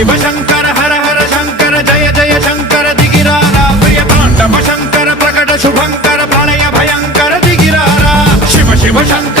शिव शंकर हर हर शंकर जय जय शंकर दिगिरारा प्रिय तांडव शंकर प्रकट शुभंकर प्रलय भयंकर दिगिरारा शिव शिव शंकर